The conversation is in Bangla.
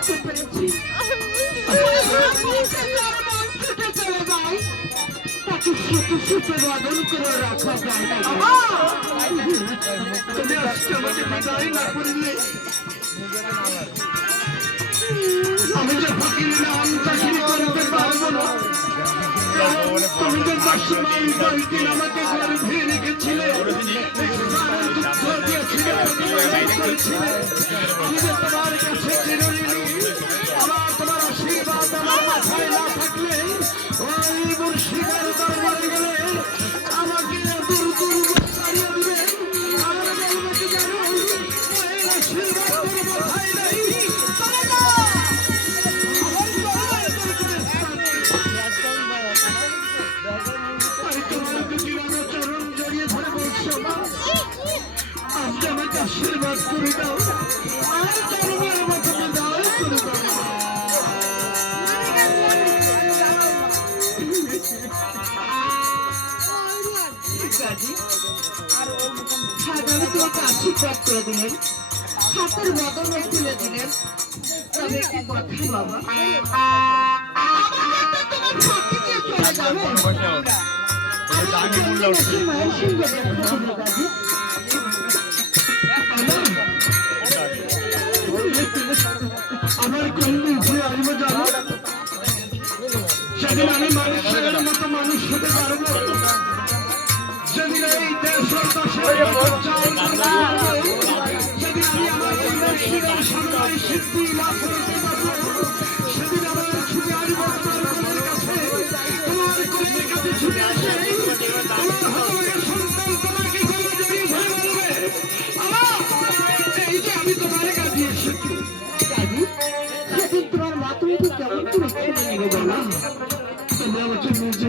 বুঝতে পেরেছি চলে যায় তাকে সুখে সুখে বদল করে রাখা যায় না। তুমি আজকে আমাকে বিদায় না করিলে আমি যে ফকির নাম চাকরি করতে পারবো না। তুমি যে কয়েকদিন আমাকে গর্ভে রেখেছিলে, দুঃখ দিয়েছিলে, আমি যে তোমার কাছে চিরঋণী। আমার তোমার আশীর্বাদ আমার মাথায় না থাকলে ওই মুর্শিদের দরবারে গেলে আমাকে দূর দূর তাড়িয়ে দিবে। আমার বলবে কি জানো, ওই আশীর্বাদ তোর মাথায় নেই। আশীর্বাদ করে দাও আর দরবারের মতো বিদায় করে দাও। তোমাকে আশীর্বাদ করে দিলেন, হাতের বদলে তুলে দিলেন। তবে একটি কথা বাবা, চলে যাবে মায়ের সঙ্গে দেখা দিল গাজী। আমার কোন আসবো জানো, সেদিন আমি মানুষের মতো মানুষ হতে পারবো, সেদিন এই দেশের সেদিন আমি আমার সবাই সিদ্ধি লাভ করতে পারবো। সেদিন আমার ছুটে আসবো তোমার কাছে, তোমার কোলের কাছে ছুটে আসে সন্তান তোমাকে জড়িয়ে ধরে বলবে, এই যে আমি তোমার কাছে এসেছি। সেদিন তোমার মা তুমি কেমন করে ছেড়ে নেবে বলো? তুমি আমাকে